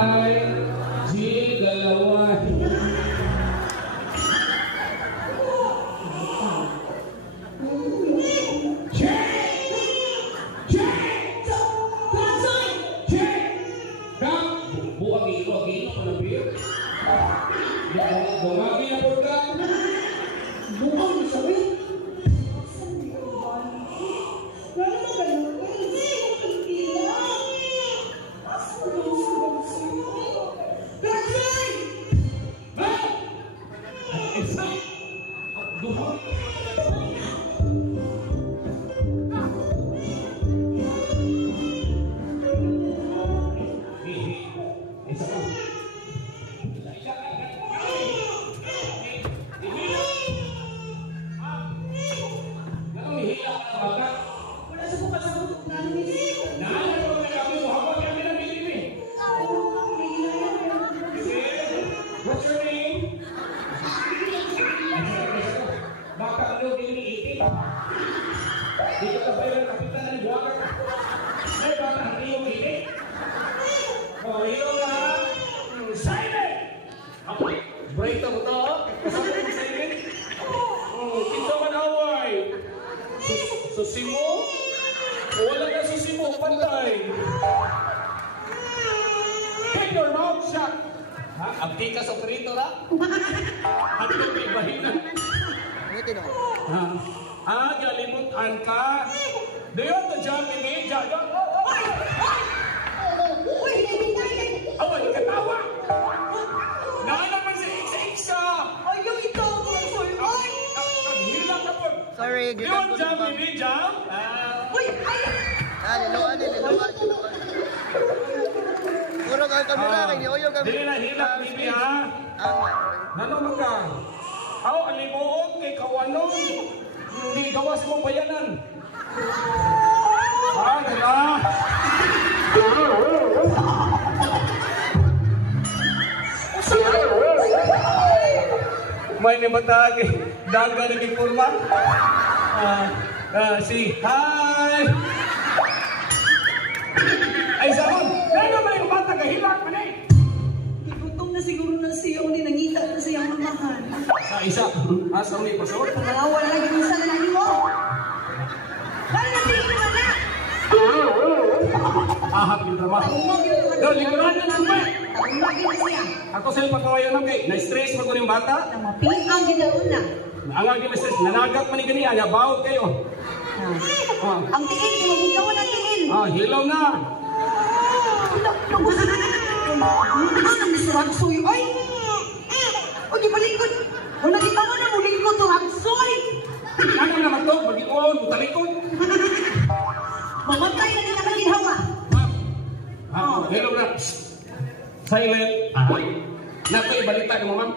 Hi! G, dalawa. Bumagi na po ka. Bukan mo sabi. Dito ka ba yung kapitan ng buwagan? Ay, baka hindi yung hindi. O, yun na. Silent! Break na mo ito. Kasama yung silent. Kita man away. Susimo? Wala na susimo. Pantay. Take your mouth shut. Ha? Abdi ka sa operito na? Ano yung ibahinan? Ha? Galimutan ka. Do you want to jump in me? Away, katawa! Naman si Iksa! Ayaw ito ako ng sulman. Naghilang ka po. Sorry, Do you want to jump in me? Jump? Uy, liluan. Puro ka kamera, kinyoyo kami. Dili na hilak, baby, ha? Nanonood ka? Aw, alimuot kay kawanon. Hindi gawas mong bayanan. Nila. May nabatag. Daga na may kurma. Si hi. Ay, saan? Kaya ba yung bata kahilak man eh? gutom na siguro na siya. Hindi nangita na siyang mamahan. Sa isa. Asa ulit pasok? Pangalawa na lagi sa nanay mo. Para natin mo na. Ahap yung drama. Daw, lingkuran na lang ba? Tawagin na siya. Ako sa'yo pagkawayan lang kay. Na-stress mo ko ng bata? Na mapiang ginauna. Ang lagi ma-stress. Nanagat man ni ganyan. Nabawag kayo. Ang tiin, tumagitaw na tiin. Hilaw na. Ang suragsoy. Ay! O, di balikod. O, nakita mo na mo lingkod to hagsoy. Ano naman to? Mag-ion, talikod. Mamatay na din ang ginhawa. Hilaw na. Silent. Nako'y balita mo, ma'am.